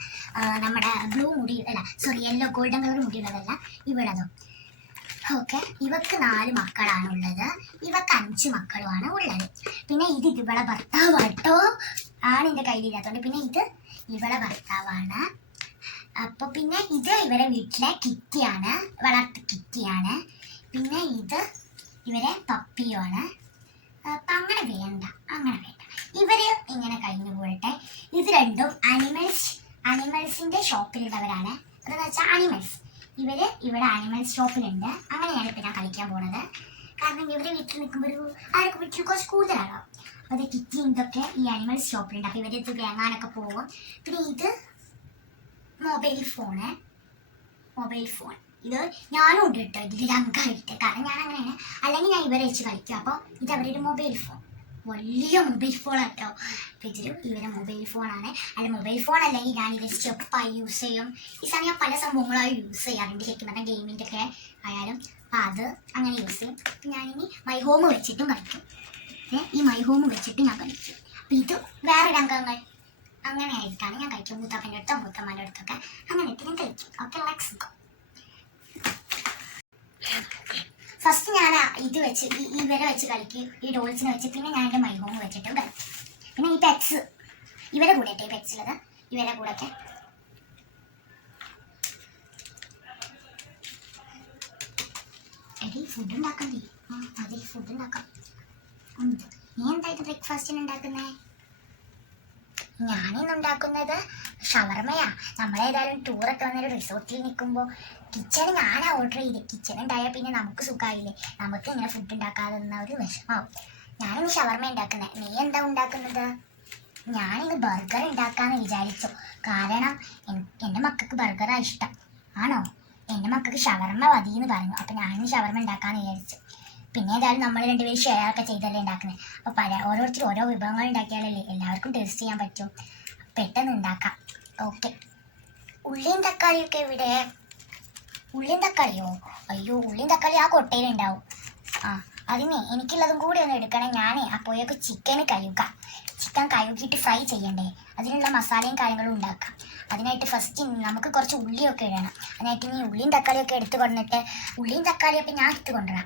നമ്മുടെ ബ്ലൂ മുടി അല്ല, സോറി യെല്ലോ ഗോൾഡൻ കളർ മുടിയുള്ളതല്ല ഇവളതും. ഓക്കെ, ഇവക്ക് 4 മക്കളാണുള്ളത്, ഇവക്ക് 5 മക്കളുമാണ് ഉള്ളത്. പിന്നെ ഇത് ഇവളെ ഭർത്താവാട്ടോ, ആണ് എൻ്റെ കയ്യിലില്ലാത്തതുകൊണ്ട്. പിന്നെ ഇത് ഇവളെ ഭർത്താവാണ്. അപ്പോൾ പിന്നെ ഇത് ഇവരെ വീട്ടിലെ കിറ്റിയാണ്, വളർത്ത് കിറ്റിയാണ്. പിന്നെ ഇത് ഇവരെ പപ്പിയുമാണ്. അപ്പം അങ്ങനെ വേണ്ട. ഇവര് ഇങ്ങനെ കഴിഞ്ഞു പോകട്ടെ. ഇത് രണ്ടും അനിമൽസിൻ്റെ ഷോപ്പിലുള്ളവരാണ്. അതെന്ന് വെച്ചാൽ അനിമൽസ് ഇവിടെ ആനിമൽസ് ഷോപ്പിലുണ്ട്. അങ്ങനെയാണ് ഇപ്പം ഞാൻ കളിക്കാൻ പോണത്. കാരണം ഇവരെ വീട്ടിൽ നിൽക്കുമ്പോൾ ആരൊക്കെ വീട്ടിൽ കുറച്ച് കൂടുതലാണോ. അപ്പോൾ അത് കിറ്റി ഇതൊക്കെ ഈ ആനിമൽസ് ഷോപ്പിലുണ്ട്. അപ്പോൾ ഇവരിത് വാങ്ങാനൊക്കെ പോകും. പിന്നെ ഇത് മൊബൈൽ ഫോൺ, ഇത് ഞാനും ഉണ്ട് കേട്ടോ ഇതിൽ രംഗമായിട്ട്. കാരണം ഞാൻ അങ്ങനെയാണ്, അല്ലെങ്കിൽ ഞാൻ ഇവരെ വെച്ച് കളിക്കും. അപ്പോൾ ഇത് അവരുടെ മൊബൈൽ ഫോൺ, വലിയ മൊബൈൽ ഫോണാട്ടോ. അപ്പോൾ ഇതിലും ഇവരെ മൊബൈൽ ഫോണാണ്. അല്ല മൊബൈൽ ഫോൺ അല്ലെങ്കിൽ ഞാൻ ഇത് സ്റ്റെപ്പായി യൂസ് ചെയ്യും. ഈ സമയം പല സംഭവങ്ങളായി യൂസ് ചെയ്യാറുണ്ട്. ശരിക്കും പറഞ്ഞാൽ ഗെയിമിൻ്റെ ഒക്കെ ആയാലും അപ്പോൾ അത് അങ്ങനെ യൂസ് ചെയ്യും. അപ്പം ഞാനിനി മൈ ഹോം വെച്ചിട്ടും കളിക്കും. ഈ മൈ ഹോം വെച്ചിട്ട് ഞാൻ കളിക്കും. അപ്പം ഇത് വേറെ അംഗങ്ങൾ അങ്ങനെ ആയിട്ടാണ് ഞാൻ കളിക്കും. മൂത്തപ്പൻ്റെ അടുത്തോ മൂത്തമ്മൻ്റെ അടുത്തൊക്കെ അങ്ങനെ ഇട്ട് ഞാൻ കളിക്കും. Okay, let's go. ഫസ്റ്റ് ഞാൻ ഇത് വെച്ച് ഇവരെ വെച്ച് കളിക്കും, ഈ ഡോൾസിനെ വെച്ച്. പിന്നെ ഞാൻ എൻ്റെ മൈ ഹോം വെച്ചിട്ടും കളിക്കും. പിന്നെ ഈ പെറ്റ്സ് ഇവരെ കൂടെ ഈ പെറ്റ്സുള്ളത് ഇവരെ കൂടെ ഒക്കെ. എടി ഫുഡ് ഉണ്ടാക്കണ്ടേ? അതെ ഫുഡ് ഉണ്ടാക്കാം. നീ എന്തായിട്ട് ബ്രേക്ക്ഫാസ്റ്റിന് ഉണ്ടാക്കുന്നേ? ഞാനിന്ന് ഉണ്ടാക്കുന്നത് ഷവർമയാ. നമ്മളേതായാലും ടൂറൊക്കെ വന്നൊരു റിസോർട്ടിൽ നിൽക്കുമ്പോൾ കിച്ചണ് ഞാനാ ഓർഡർ ചെയ്ത്. കിച്ചൺ ഉണ്ടായാൽ പിന്നെ നമുക്ക് സുഖമായില്ലേ, നമുക്ക് ഇങ്ങനെ ഫുഡ് ഉണ്ടാക്കാതെ നിന്ന ഒരു വിഷമാവും. ഞാനിന്ന് ഷവർമ ഉണ്ടാക്കുന്നത്. നീ എന്താ ഉണ്ടാക്കുന്നത്? ഞാനിന്ന് ബർഗർ ഉണ്ടാക്കാമെന്ന് വിചാരിച്ചു. കാരണം എൻ്റെ മക്കൾക്ക് ബർഗറാണ് ഇഷ്ടം. ആണോ? എൻ്റെ മക്കൾക്ക് ഷവർമ മതി എന്ന് പറഞ്ഞു. അപ്പം ഞാനിന്ന് ഷവർമ ഉണ്ടാക്കാമെന്ന് വിചാരിച്ചു. പിന്നെ ഏതായാലും നമ്മൾ രണ്ടുപേരും ഷെയർ ഒക്കെ ചെയ്തല്ലേ ഉണ്ടാക്കുന്നത്. അപ്പോൾ ഓരോരുത്തരും ഓരോ വിഭവങ്ങൾ ഉണ്ടാക്കിയാലല്ലേ എല്ലാവർക്കും ടേസ്റ്റ് ചെയ്യാൻ പറ്റും. പെട്ടെന്ന് ഉണ്ടാക്കാം. ഓക്കെ, ഉള്ളിയും തക്കാളിയൊക്കെ ഇവിടെ. ഉള്ളിയും തക്കാളിയോ? അയ്യോ, ഉള്ളിയും തക്കാളി ആ കൊട്ടയിലുണ്ടാവും. അതിനെ എനിക്കുള്ളതും കൂടി ഒന്ന് എടുക്കണേ. ഞാനേ അപ്പോഴേക്ക് ചിക്കൻ കഴുകിയിട്ട് ഫ്രൈ ചെയ്യണ്ടേ. അതിനുള്ള മസാലയും കാര്യങ്ങളും ഉണ്ടാക്കാം. അതിനായിട്ട് ഫസ്റ്റ് നമുക്ക് കുറച്ച് ഉള്ളിയൊക്കെ ഇടണം. അതിനായിട്ട് നീ ഉള്ളിയും തക്കാളിയൊക്കെ എടുത്ത് കൊണ്ടിട്ട്, ഉള്ളിയും തക്കാളിയൊക്കെ ഞാൻ എടുത്ത് കൊണ്ടുവരാം.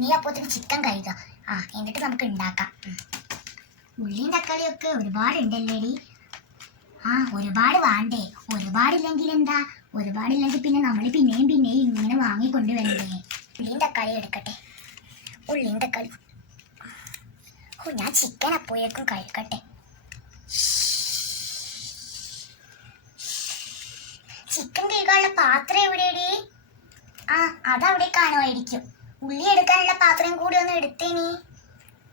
നീ അപ്പോഴത്തേക്ക് ചിക്കൻ കഴുകുക. എന്നിട്ട് നമുക്ക് ഉണ്ടാക്കാം. ഉള്ളിയും തക്കാളിയൊക്കെ ഒരുപാടുണ്ടല്ലേടി. ഒരുപാട് വേണ്ടേ? ഒരുപാടില്ലെങ്കിൽ എന്താ? ഒരുപാടില്ലെങ്കിൽ പിന്നെ നമ്മൾ പിന്നെയും ഇങ്ങനെ വാങ്ങിക്കൊണ്ടുവരണ്ടേ? ഉള്ളിയും തക്കാളി എടുക്കട്ടെ. ഉള്ളിയും തക്കാളി. ഞാൻ ചിക്കൻ അപ്പോഴേക്കും കഴിക്കട്ടെ. ചിക്കൻ കഴുകാനുള്ള പാത്രം എവിടെയടി? അതവിടെ കാണുമായിരിക്കും. ഉള്ളി എടുക്കാനുള്ള പാത്രം കൂടി ഒന്ന് എടുത്തേനി.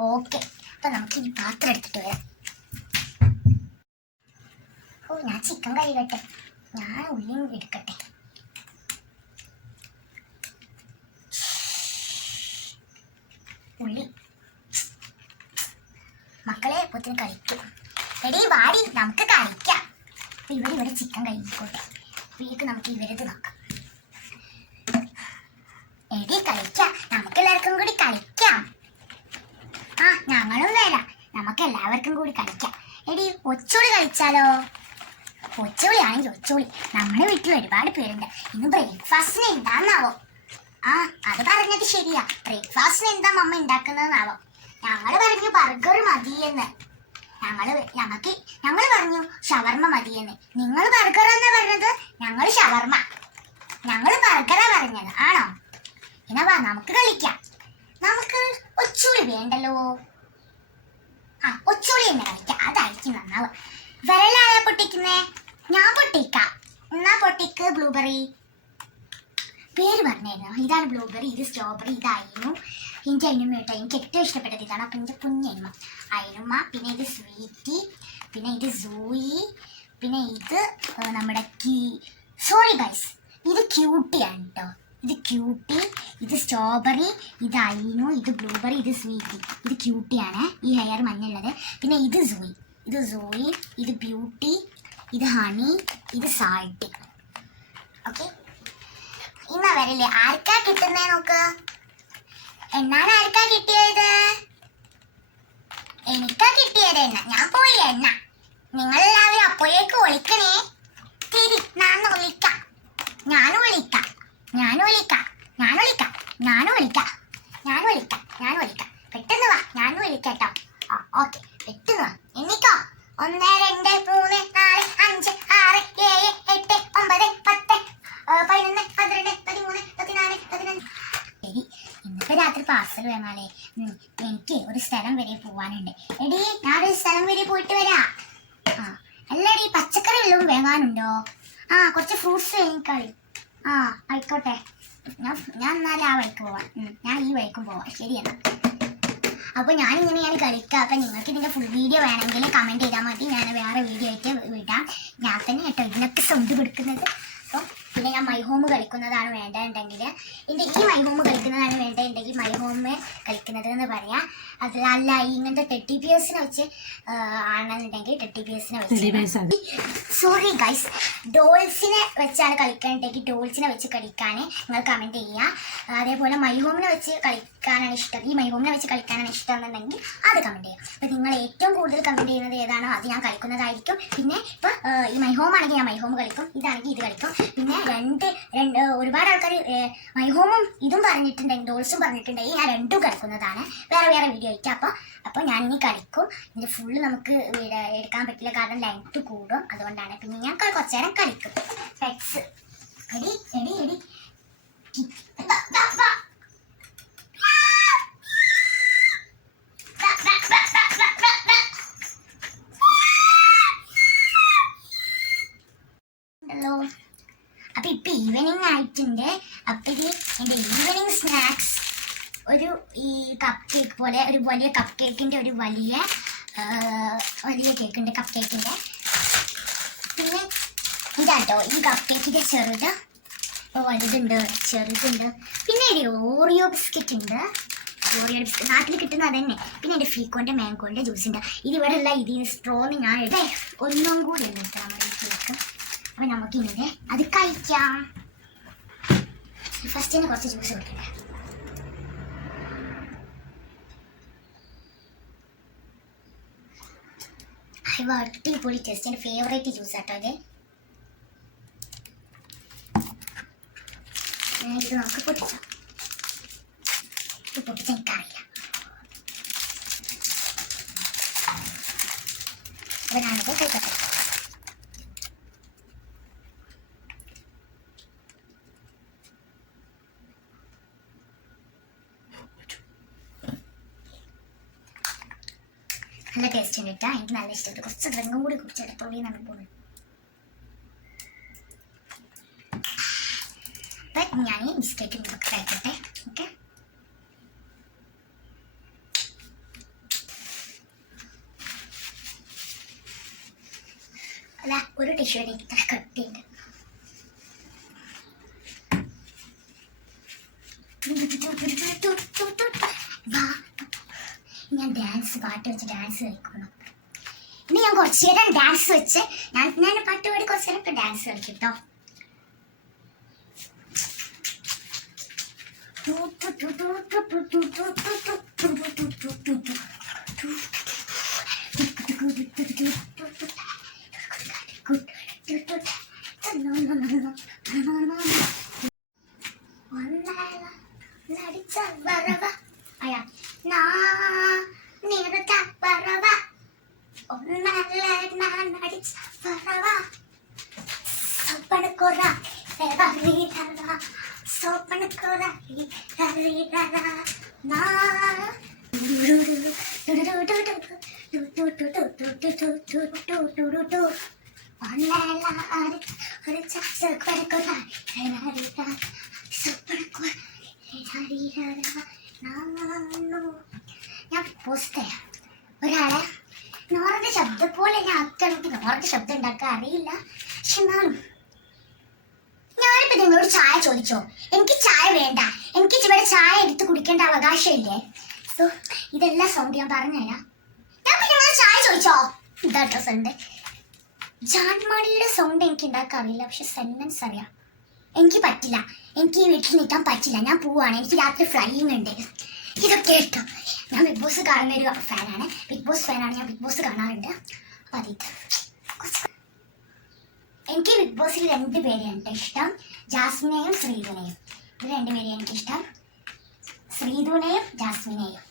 ഓക്കെ, അപ്പൊ നമുക്ക് ഈ പാത്രം എടുത്തിട്ട് വരാം. ഞാൻ ചിക്കൻ കഴുകട്ടെ. ഞാൻ ഉള്ളിയും എടുക്കട്ടെ. ഉള്ളി മക്കളെ ഒത്തിരി കളിക്കും. എടീ വാടി, നമുക്ക് കളിക്കാം. ഇവിടെ ചിക്കൻ കഴിക്കോട്ടെ. വീക്ക് നമുക്ക് ഇവരത് നോക്കാം. എടീ കളിക്കാം, നമുക്ക് എല്ലാവർക്കും കൂടി കളിക്കാം. ഞങ്ങളും വരാം, നമുക്ക് എല്ലാവർക്കും കൂടി കളിക്കാം. എടീ ഒച്ചുളി കളിച്ചാലോ? ഒച്ചുളി ആണെങ്കിൽ ഒച്ചുളി. നമ്മുടെ വീട്ടിൽ ഒരുപാട് പേരുണ്ട്. ഇന്ന് ബ്രേക്ക്ഫാസ്റ്റിന് എന്താന്നാവോ? അത് പറഞ്ഞത് ശരിയാ. ബ്രേക്ക്ഫാസ്റ്റിന് എന്താ മമ്മ ഉണ്ടാക്കുന്നതെന്നാവോ? ഞങ്ങൾ പറഞ്ഞു ബർഗർ മതിയെന്ന്. ഞങ്ങൾ പറഞ്ഞു ഷവർമ മതിയെന്ന്. നിങ്ങൾ ബർഗർ എന്നാ പറഞ്ഞത്, ഞങ്ങൾ ഷവർമ. ഞങ്ങൾ ബർഗറാ പറഞ്ഞത്. ആണോ? എന്നാ വാ നമുക്ക് കളിക്കാം. നമുക്ക് ഒച്ചുളി വേണ്ടല്ലോ. ഒച്ചുളി തന്നെ കളിക്കാം. അതായിരിക്കും നന്നാവുക. വിരലായാ പൊട്ടിക്കുന്നേ? ഞാൻ പൊട്ടിക്കാം. എന്നാ പൊട്ടിക്ക്. ബ്ലൂബെറി പേര് പറഞ്ഞായിരുന്നു. ഇതാണ് ബ്ലൂബെറി, ഇത് സ്ട്രോബെറി, ഇത് അയിനു. എനിക്ക് അയിനുമ്മ കേട്ടോ, എനിക്ക് ഏറ്റവും ഇഷ്ടപ്പെട്ടത് ഇതാണ്. അപ്പം എൻ്റെ കുഞ്ഞമ്മ അയിനുമ്മ. പിന്നെ ഇത് സ്വീറ്റി, പിന്നെ ഇത് സൂയി, പിന്നെ ഇത് നമ്മുടെ സോറി ഗൈസ്, ഇത് ക്യൂട്ടിയാണ് കേട്ടോ. ഇത് ക്യൂട്ടി, ഇത് സ്ട്രോബെറി, ഇത് ഐനു, ഇത് ബ്ലൂബെറി, ഇത് സ്വീറ്റി. ഇത് ക്യൂട്ടിയാണ്, ഈ ഹെയർ മഞ്ഞുള്ളത്. പിന്നെ ഇത് സൂയി, ഇത് ബ്യൂട്ടി, ഇത് ഹണി, ഇത് സാൾട്ടി. ഓക്കെ, ഇന്ന വരില്ലേ ആർക്കാ കിട്ടുന്നേ നോക്ക്. എന്നാണ് ആർക്കാ കിട്ടിയത്? എനിക്കാ കിട്ടിയത് എണ്ണ. ഞാൻ പോയി എണ്ണ. നിങ്ങളെല്ലാവരും അപ്പോഴേക്ക് വിളിക്കണേ. തിരി ഞാനും വിളിക്കാം. പെട്ടെന്ന് വാ, ഞാനും വിളിക്കാട്ടോ. ഓക്കെ, പെട്ടെന്ന് വാ. എണ്ണിക്കോ. 1 2 3 4 5 6 7 8 9 10 11 12 13 14 15. ശരി, ഇന്നത്തെ രാത്രി പാർസൽ വേണാലേ. എനിക്ക് ഒരു സ്ഥലം വരെ പോവാനുണ്ട്. എടി, ഞാനൊരു സ്ഥലം വരെ പോയിട്ട് വരാം. അല്ലടി, പച്ചക്കറി വല്ലതും വേങ്ങാനുണ്ടോ? കുറച്ച് ഫ്രൂട്ട്സ് വേങ്ങിക്കളി. ആയിക്കോട്ടെ, ഞാൻ എന്നാലും ആ വഴിക്ക് പോവാം. ഞാൻ ഈ വഴിക്കും പോവാം. ശരിയെന്നാ. അപ്പോൾ ഞാനിങ്ങനെയാണ് കളിക്കുക. അപ്പം നിങ്ങൾക്ക് ഇതിൻ്റെ ഫുൾ വീഡിയോ വേണമെങ്കിൽ കമൻറ്റ് ചെയ്താൽ മതി. ഞാൻ വേറെ വീഡിയോ ആയിട്ട് വിടാം. ഞാൻ തന്നെ കേട്ടോ ഇതിനൊക്കെ സൗണ്ട് കൊടുക്കുന്നത്. അപ്പോൾ പിന്നെ ഞാൻ മൈ ഹോം കളിക്കുന്നതാണ് വേണ്ടതുണ്ടെങ്കിൽ, എൻ്റെ ഈ മൈ ഹോം കളിക്കുന്നതാണ് വേണ്ടതുണ്ടെങ്കിൽ മൈ ഹോം കളിക്കുന്നത് എന്ന് പറയാം. അതല്ല ഇങ്ങനത്തെ ടെഡ്ഡി ബിയേഴ്സിനെ വെച്ച് ആണെന്നുണ്ടെങ്കിൽ ടെഡ്ഡി ബിയേഴ്സിനെ വെച്ച്, സോറി ഗൈസ്, ഡോൾസിനെ വെച്ചാണ് കളിക്കാനുണ്ടെങ്കിൽ ഡോൾസിനെ വെച്ച് കളിക്കാൻ നിങ്ങൾ കമൻറ്റ് ചെയ്യുക. അതേപോലെ മൈ ഹോമിനെ വെച്ച് കളിക്കാനാണ് ഇഷ്ടം, ഈ മൈ ഹോമിനെ വെച്ച് കളിക്കാനാണ് ഇഷ്ടം എന്നുണ്ടെങ്കിൽ അത് കമൻറ്റ് ചെയ്യുക. അപ്പോൾ നിങ്ങൾ ഏറ്റവും കൂടുതൽ കമൻറ്റ് ചെയ്യുന്നത് ഏതാണോ അത് ഞാൻ കളിക്കുന്നതായിരിക്കും. പിന്നെ ഇപ്പോൾ ഈ മൈ ഹോം ആണെങ്കിൽ ഞാൻ മൈ ഹോം കളിക്കും, ഇതാണെങ്കിൽ ഇത് കളിക്കും. പിന്നെ ഒരുപാട് ആൾക്കാർ മൈ ഹോമും ഇതും പറഞ്ഞിട്ടുണ്ടെങ്കിൽ ഡോൾസും പറഞ്ഞിട്ടുണ്ടെങ്കിൽ ഞാൻ രണ്ടും കളിക്കുന്നതാണ് വേറെ വേറെ വീഡിയോ ആയിട്ട്. അപ്പോൾ ഞാനിനി കളിക്കും. ഇതിൻ്റെ ഫുള്ള് നമുക്ക് എടുക്കാൻ പറ്റില്ല, കാരണം ലെങ്ത്ത് കൂടും. അതുകൊണ്ടാണ്. പിന്നെ ഞാൻ കുറച്ച് നേരം കളിക്കും. പെറ്റ്സ് എടി എടി എടി അപ്പം ഇപ്പം ഈവനിങ് ആയിട്ടുണ്ട്. അപ്പം ഇത് എൻ്റെ ഈവനിങ് സ്നാക്സ് ഒരു ഈ കപ്പ് കേക്ക് പോലെ, ഒരു വലിയ കപ്പ് കേക്കിൻ്റെ ഒരു വലിയ കേക്ക് ഉണ്ട്, കപ്പ് കേക്കിൻ്റെ. പിന്നെ ഇതാട്ടോ ഈ കപ്പ് കേക്കിൻ്റെ ചെറുത്, വലുതുണ്ട്, ചെറുതുണ്ട്. പിന്നെ ഒരു ഓറിയോ ബിസ്ക്കറ്റ് ഉണ്ട്. ഓറിയോ ബിസ്ക്കറ്റ് നാട്ടിൽ കിട്ടുന്ന അത് തന്നെ. പിന്നെ എൻ്റെ ഫീക്കോൻ്റെ മാങ്കോൻ്റെ ജ്യൂസ് ഉണ്ട്. ഇതിവിടെ ഉള്ള ഇതിന് സ്ട്രോന്ന് ഞാൻ ഒന്നും കൂടി എടുക്കാം നമ്മുടെ കേക്ക്. അപ്പം നമുക്കിങ്ങനെ അത് കഴിക്കാം. ഫസ്റ്റ് തന്നെ കുറച്ച് ജ്യൂസ് കൊടുക്കട്ടെ. അടിപൊളി ടേസ്റ്റ്, എൻ്റെ ഫേവറേറ്റ് ജ്യൂസ് ആട്ടോ ഇത്. ഇത് നമുക്ക് പൊട്ടിക്കാം. ഇത് പൊട്ടിച്ചാൽ എനിക്കറിയില്ല. അപ്പോൾ ഞാനിത് കഴിക്കട്ടെ. നല്ല ടേസ്റ്റ് ഉണ്ട് കേട്ടോ, എനിക്ക് നല്ല ഇഷ്ടപ്പെട്ടു. കുറച്ച് ഡ്രിങ്കും കൂടി കുടിച്ചെടുത്തോളി എന്നാണ് പോകുന്നത്. അപ്പം ഞാൻ ഈ ബിസ്ക്കറ്റ് ഇതൊക്കെ കഴിക്കട്ടെ. ഓക്കെ, അല്ല ഒരു ടിഷ്യൂ ഇത്ര കട്ടിയുണ്ട്. ഞാൻ പാട്ട് വെച്ച് ഡാൻസ് കളിക്കണം. ഇനി ഞാൻ കുറച്ച് നേരം ഡാൻസ് വെച്ച് ഞാൻ പാട്ട് പാടി കുറച്ച് നേരം ഇപ്പം ഡാൻസ് കളിക്കും കേട്ടോ. ഞാൻ പോസ്റ്റ് ചെയ്യാം ഒരാളെ. നോറിന്റെ ശബ്ദം പോലെ ഞാൻ ആക്കണമെങ്കിൽ നോറിന്റെ ശബ്ദം ഉണ്ടാക്കാൻ അറിയില്ല. പക്ഷെ എന്നാലും ഞാനിപ്പോ ഞാനിപ്പോ നിങ്ങളോട് ചായ ചോദിച്ചോ? എനിക്ക് ചായ വേണ്ട. എനിക്ക് ഇവിടെ ചായ എടുത്ത് കുടിക്കേണ്ട അവകാശമില്ലേ? സോ ഇതെല്ലാം സൗണ്ട് ഞാൻ പറഞ്ഞുതരാം. ഞാൻ പിന്നെ നിങ്ങളോട് ചായ ചോദിച്ചോ? ഇതാട്ടോ സൗണ്ട്. ജാൻമണിയുടെ സൗണ്ട് എനിക്ക് ഉണ്ടാക്കാൻ അറിയില്ല, പക്ഷെ സെന്റൻസ് അറിയാം. എനിക്ക് പറ്റില്ല, എനിക്ക് ഈ വീട്ടിൽ നിൽക്കാൻ പറ്റില്ല. ഞാൻ പോവാണ്, എനിക്ക് രാത്രി ഫ്ലൈയിങ് ഉണ്ട്. ഇതൊക്കെ കേട്ടോ. ഞാൻ ബിഗ് ബോസ് കാണുന്ന ഒരു ഫാനാണ്, ബിഗ് ബോസ് ഫാനാണ്. ഞാൻ ബിഗ് ബോസ് കാണാറുണ്ട്. അപ്പം അതിട്ട് എനിക്ക് ബിഗ് ബോസിൽ 2 പേരെയാണ് ഇഷ്ടം, ജാസ്മിനെയും ശ്രീധുനെയും. ഇവർ 2 പേരെയും എനിക്കിഷ്ടം, ശ്രീധുനെയും ജാസ്മിനെയും.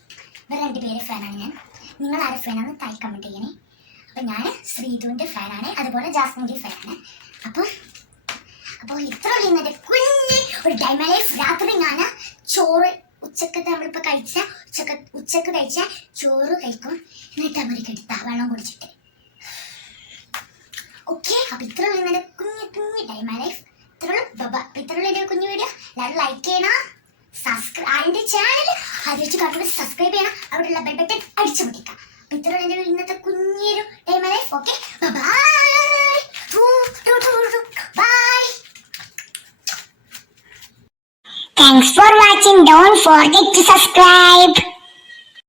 ഇവർ 2 പേര് ഫാനാണ് ഞാൻ. നിങ്ങൾ ആരെ ഫാനാണ് താഴെ കമൻറ്റ് ചെയ്യണേ. അപ്പം ഞാൻ ശ്രീധുവിൻ്റെ ഫാനാണ്, അതുപോലെ ജാസ്മിൻ്റെ ഫാനാണ്. അപ്പോൾ ഇത്ര ഇന്നത്തെ കുഞ്ഞ് ഒരു ടൈം ലൈഫ്. രാത്രി ഞാൻ ചോറ് ഉച്ചക്കത്തെ നമ്മളിപ്പോൾ ഉച്ചക്ക് കഴിച്ച ചോറ് കഴിക്കും, എന്നിട്ട് അവർക്ക് എടുത്താൽ വെള്ളം കുടിച്ചിട്ട്. ഓക്കെ, അപ്പോൾ ഇത്രയുള്ള ഇന്നത്തെ കുഞ്ഞ് ടൈം ലൈഫ്. ഇത്രയുള്ള ഒരു കുഞ്ഞു വീഡിയോ. എല്ലാവരും ലൈക്ക് ചെയ്യണം, അതിൻ്റെ ചാനൽ അതിച്ച് കണ്ടുകൊണ്ട് സബ്സ്ക്രൈബ് ചെയ്യണം, അവിടെയുള്ള ബെൽ ബട്ടൺ അടിച്ചു പൊട്ടിക്കാം. അപ്പോൾ ഇത്രയുള്ള ഇന്നത്തെ കുഞ്ഞൊരു time life. Okay, bye. Thanks for watching. Don't forget to subscribe.